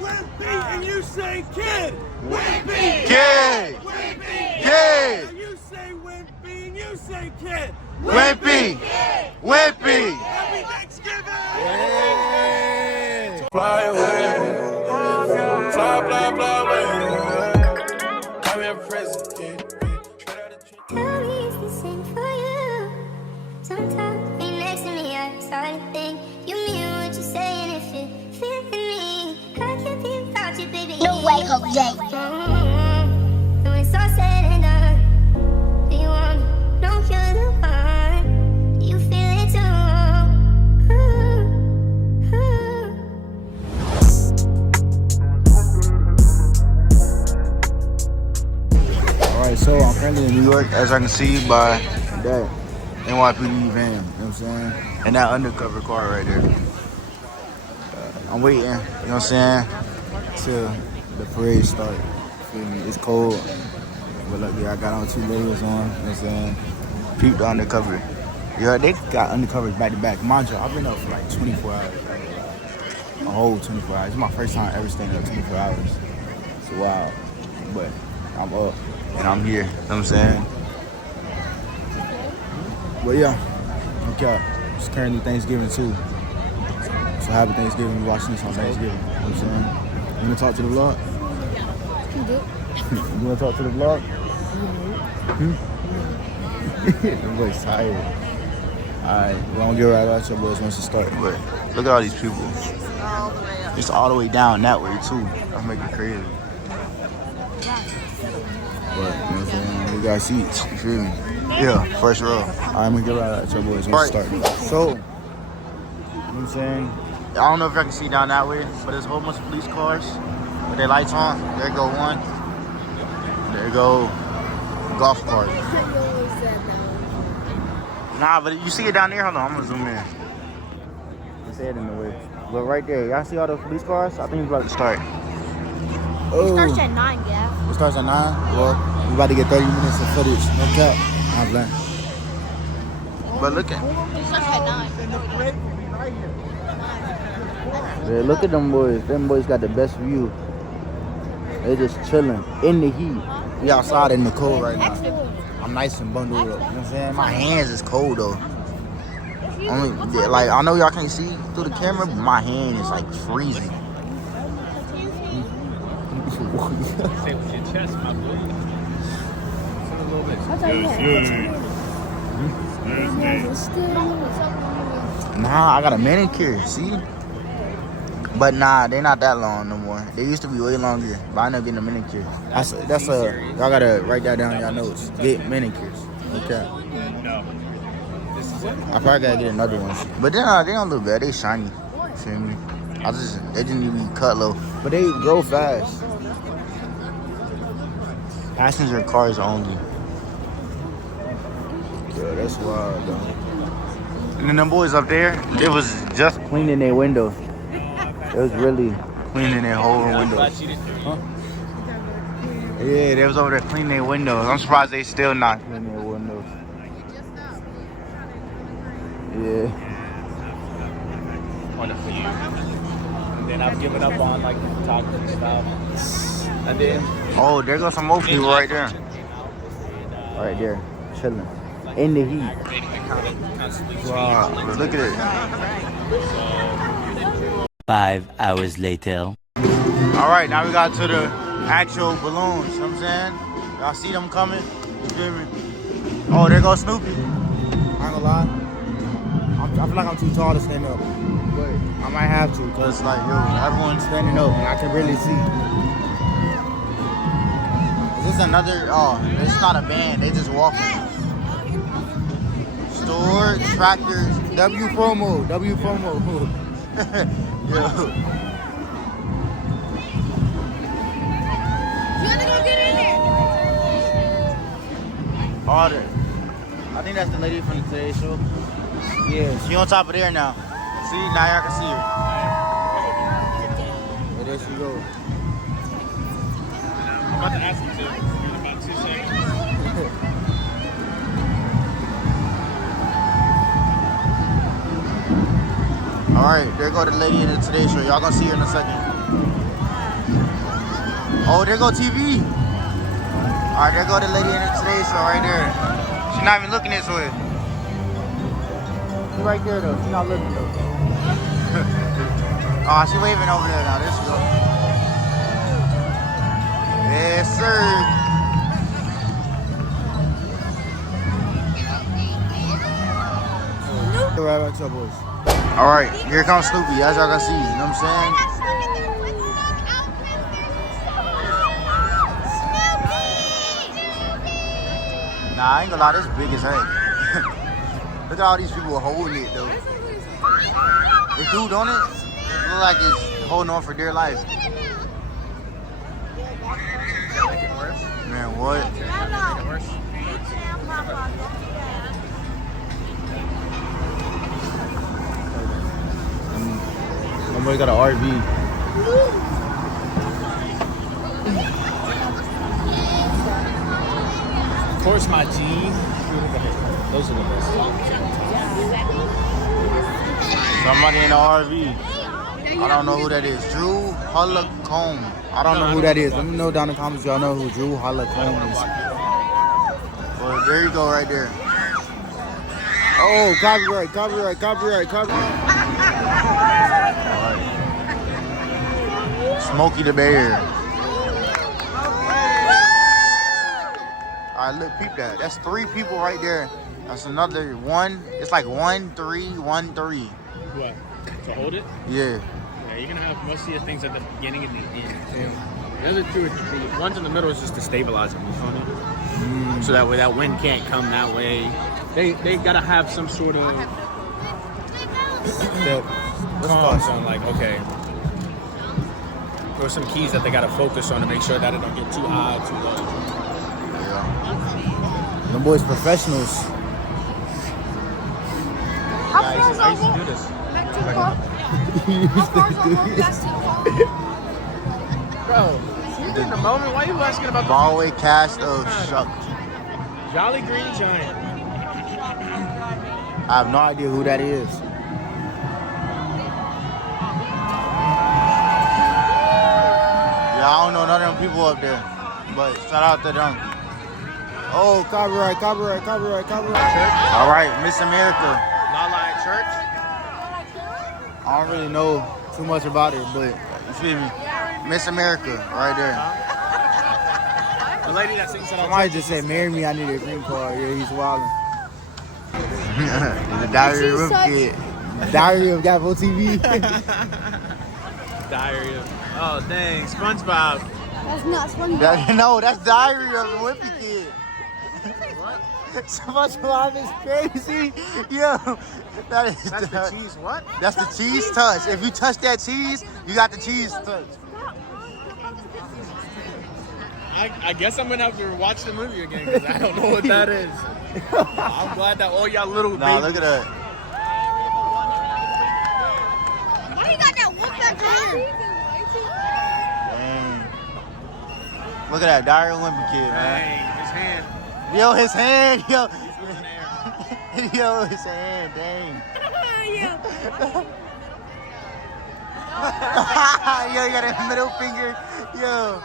Wimpy, and you say kid. Wimpy. Kid. Wimpy. Kid. You say Wimpy, and you say kid. Wimpy. Wimpy. Happy Thanksgiving. Yeah. Fly away. Fly, fly, fly away. Come here, president. Tell me it's the same for you. Sometimes being next to me, I start to think you mean what you're saying. If you're feeling me, I can't be without you, baby. No way, Jose. And when it's all said and done, do you want me? No, you're the one. Do you feel it too? Alright, so I'm currently in New York, as I can see by that NYPD van, you know what I'm saying? And that undercover car right there. I'm waiting, you know what I'm saying, till the parade start. Feel me? It's cold, but look, yeah, I got on 2 layers on, you know what I'm saying? Peep the undercover. Yeah, they got undercovers back to back. Mind you, I've been up for like 24 hours. A whole 24 hours. It's my first time ever staying up 24 hours. It's wild, but I'm up. And I'm here, you know what I'm saying? But yeah, okay, it's currently Thanksgiving too. So happy Thanksgiving, we're watching this on Thanksgiving, you know what I'm saying? You wanna talk to the vlog? You do? You wanna talk to the vlog? The boy's tired. Alright, we're gonna get right out your boys once it starts. But look at all these people. It's all the way down that way too. That's making it crazy. But, you know what I'm saying? We got seats, you feel me? Yeah, first row. Alright, I'm gonna get right out your boys once it starts. So, you know what I'm saying? I don't know if y'all can see down that way, but there's a whole bunch of police cars with their lights on. There go one. There go golf cart. Nah, but you see it down there? Hold on, I'm gonna zoom in. It's head in the way. But right there, y'all see all those police cars? I think it's about to start. Oh. It starts at 9, yeah. It starts at 9? Well, we about to get 30 minutes of footage. No cap. I'm playing. But look at It starts at 9. yeah, look at them boys. Them boys got the best view. They just chilling in the heat. We outside in the cold right now. I'm nice and bundled up. You know what I'm saying? My hands is cold though. Only, like, I know y'all can't see through the camera, but my hand is like freezing. Say with your chest, my boy. Nah, I got a manicure, see? But nah, they not that long no more. They used to be way longer, but I never getting a manicure. That's y'all gotta write that down in y'all notes. Get manicures, okay? No. This is it. I probably gotta get another one. But they don't look bad, they shiny, feel me? They didn't even cut low. But they grow fast. Passenger cars only. Yeah, that's wild though. And then them boys up there, they was just cleaning their window. It was really cleaning their whole window. Huh? Yeah, they was over there cleaning their windows. I'm surprised they still not cleaning their windows. Yeah. On a few. And then I've given up on like photography stuff. And then Oh, there goes some more people right there. Right there, chilling in the heat. Wow, look at it. 5 hours later. All right, now we got to the actual balloons, you know what I'm saying? Y'all see them coming? You feel me? Oh, there goes Snoopy. I ain't gonna lie. I feel like I'm too tall to stand up. But I might have to, because like, yo, everyone's standing up and I can really see. Is this another, it's not a band, they just walking. Store, tractors, W promo. Yo. You wanna go get in there? Harder. I think that's the lady from the Today Show. Yeah, she on top of there now. See, now y'all can see her. Yeah, there she goes. I'm about to ask you to in about 2 seconds. All right, there go the lady in the Today Show. Y'all gonna see her in a second. Oh, there go TV. All right, there go the lady in the Today Show right there. She's not even looking this way. She's right there though. She's not looking though. Oh, she waving over there now. There she go. Yes, sir. All right, here comes Snoopy. As y'all can see, you know what I'm saying? Nah, I ain't gonna lie, this big as heck. Look at all these people holding it though. It's dude on it. It look like it's holding on for dear life. Man, what? Somebody got an RV. Of course, my G. Those are the best. Somebody in the RV. I don't know who that is. Drew Holcomb. I don't know who that is. Let me know down in the comments if y'all know who Drew Holcomb is. Well, there you go right there. Oh, copyright. All right. Smokey the Bear. All right, look, peep that. That's 3 people right there. That's another 1. It's like 1, 3, 1, 3. What? To hold it? Yeah. Yeah, you're gonna have most of your things at the beginning and the end. The other 2, the ones in the middle is just to stabilize them on it. So that way that wind can't come that way. They gotta have some sort of comms on, like, okay. There are some keys that they gotta focus on to make sure that it don't get too high, too low. Yeah. Them boys professionals. I used to do this. Bro, you in the moment? Why are you asking about the Broadway cast of Shucked. Jolly Green Giant? I have no idea who that is. Yeah, I don't know none of them people up there. But shout out to them. Oh, copyright. All right, Miss America. Lala at church? I don't really know too much about it, but you feel me? Miss America, right there. The lady that sings that. Somebody just said, "Marry me, I need a green card." Yeah, he's wilding. The Diary of a Kid. Diary of Gavo TV. Diary of. Oh dang, SpongeBob. That's not SpongeBob. No, that's Diary of a Wimpy Kid. SpongeBob is crazy. Yo, that's the cheese. What? That's the cheese touch. If you touch that cheese, you got the cheese touch. I guess I'm gonna have to watch the movie again because I don't know what that is. I'm glad that all y'all little Nah, babies. look at that. Why you got that whoop back there? Dang. Look at that Diary of a Wimpy Kid, man. Dang, his hand. Yo, his hand, yo. He's losing air. Yo, his hand, dang. Yo, you got a middle finger. Yo.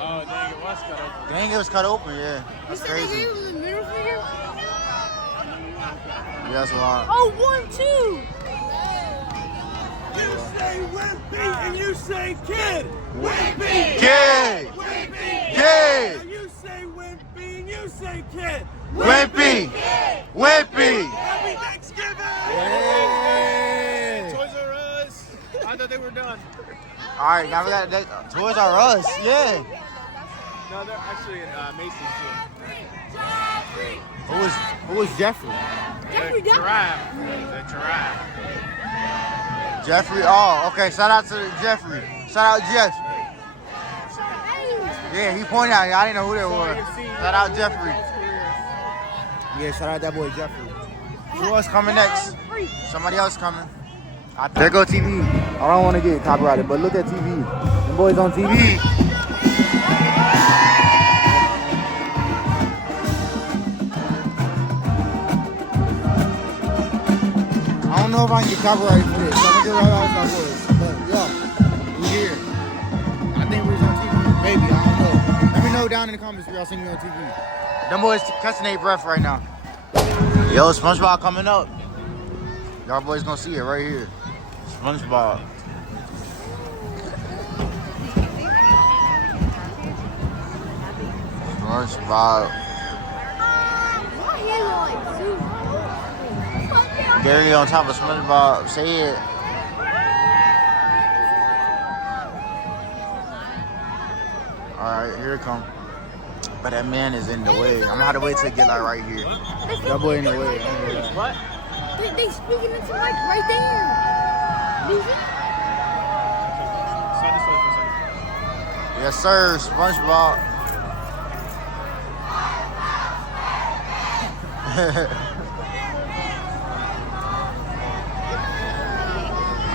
Oh dang, it was cut open. Dang, it was cut open, yeah. That's crazy. The middle finger? Yeah, that's wild. Oh, 1, 2. You say wimpy and you say kid. Wimpy. Kid! Wimpy. Kid! You say wimpy and you say kid. Wimpy! Wimpy! Happy Thanksgiving. Hey! Toys R Us. I thought they were done. All right, now we got Toys R Us, yeah. No, they're actually in Macy too. Who was Jeffrey? Jeffrey The giraffe. The giraffe. Jeffrey, oh, okay, shout out to Jeffrey. Shout out Jeff. Yeah, he pointed out, I didn't know who they were. Shout out Jeffrey. Yeah, shout out that boy Jeffrey. Who else coming next? Somebody else coming. There go TV. I don't want to get copyrighted, but look at TV. The boys on TV. I don't know if I can get copyrighted for this. I'm gonna get right out of my voice. But yeah, we here. I think we was on TV. Maybe. know down in the comments if y'all see me on TV. Them boys catching their breath right now. Yo, SpongeBob coming up. Y'all boys gonna see it right here. SpongeBob. SpongeBob. Gary on top of SpongeBob. Say it. Alright, here it comes. But that man is in the way. I'm gonna have to wait till it get like right here. That boy in the way. What? They speaking into like right there. Yes, sir, SpongeBob.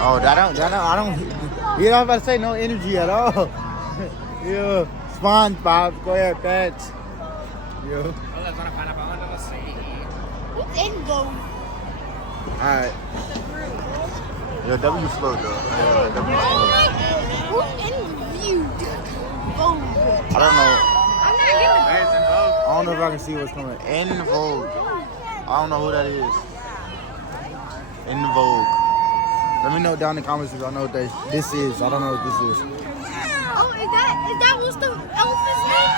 Oh, I don't. You know, I'm about to say no energy at all. Yeah, SpongeBob, go ahead, patch. Yeah. Who's in Vogue? Alright. Yeah, W slow though. Yeah, W slow. Who's in View? Vogue. I don't know. I'm not getting I don't know if I can see what's coming. In Vogue. I don't know who that is. In Vogue. Let me know down in the comments if y'all know what this is. I don't know what this is. Oh, is that what's the elephant's name?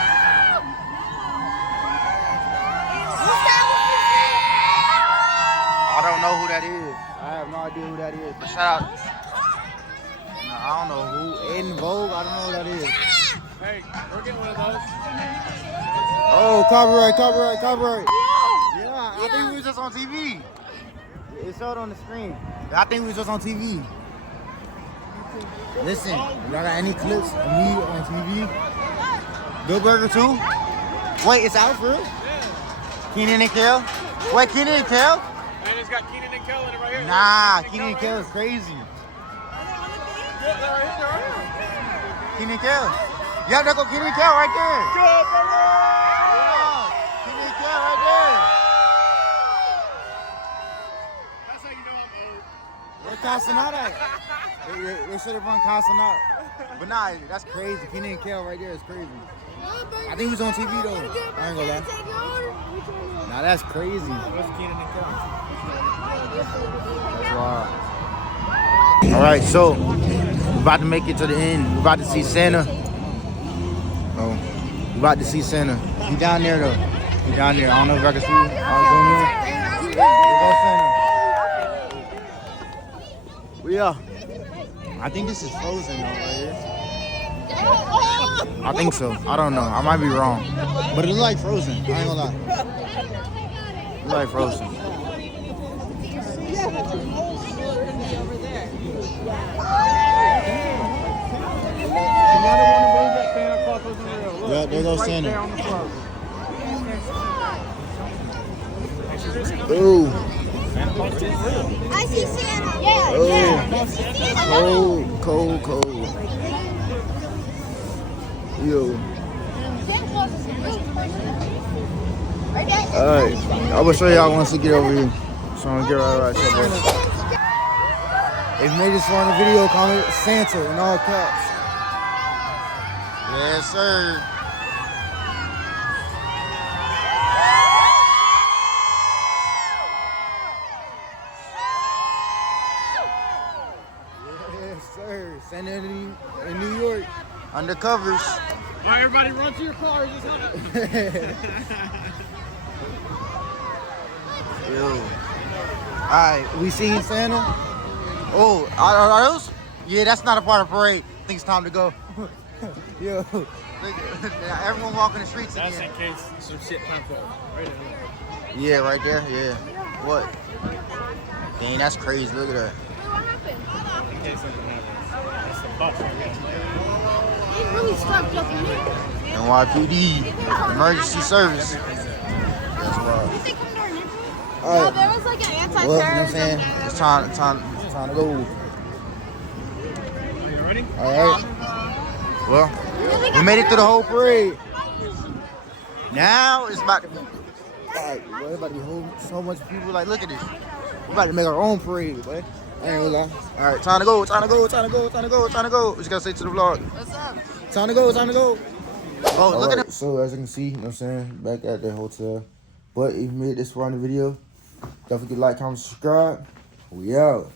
What's the elephant's name? I don't know who that is. I have no idea who that is. But shout out. No, I don't know who. In Vogue. I don't know who that is. Hey, we're getting one of those. Oh, copyright. Yo! Yeah, I think we was just on TV. It showed on the screen. I think we was just on TV. Listen, y'all got any clips of me on TV? Good Burger 2? Wait, it's out for real? Yeah. Keenan and Kel? Wait, Keenan and Kel? And it's got Keenan and Kel in it right here. Nah, Keenan and Kel is crazy. Keenan and Kel. Yeah, there go Keenan and Kel right there. Yeah, Keenan and Kel right there. That's how you know I'm old. They're casting out at. They should have run casting out. But nah, that's crazy. Keenan and Kel right there is crazy. I think he was on TV though. I ain't gonna lie. Nah, that's crazy. What's Keenan and Kel? That's wild. Alright, so we're about to make it to the end. We're about to see Santa. Oh, we're about to see Santa. He down there though. He down there. I don't know if I can see him. I'll zoom in. There goes Santa. Yeah. I think this is Frozen though, right here. I think so. I don't know. I might be wrong. But it looks like Frozen. I ain't gonna lie. It looks like Frozen. Yeah, there goes Santa. Ooh. I see Santa. Yeah, Oh. yeah. Cold. Yo. Alright. I will show y'all once we get over here. So I'm gonna get right. If you made this far in the video, comment Santa in all caps. Yes, sir. Yes, sir. Santa in New York. Undercovers. All right, everybody run to your cars. Yo. Alright, we seen Santa. Oh, are those? Yeah, that's not a part of the parade. I think it's time to go. Yo. Everyone walking the streets That's again. in case some shit popped up. Right in there. Yeah, right there. Yeah. What? Dang, that's crazy. Look at that. In case something happens. That's the bus right there. It's really stuck up in here. NYPD. Emergency service. That's wild. Did they come to our neighborhood? All No, right. there was like an Well, you know what I'm saying? anti-terrorism. It's time to go. You ready? All right. Well, we made it through the whole parade. Now it's about to be. Alright, boy, it's about to be so much people. Like, look at this. We're about to make our own parade, boy. I ain't gonna lie. Alright, time to go. What you gotta say to the vlog? What's up? Time to go. Oh, look at it. So as you can see, you know what I'm saying, back at the hotel. But if you made this far in the video, don't forget to like, comment, subscribe. We out.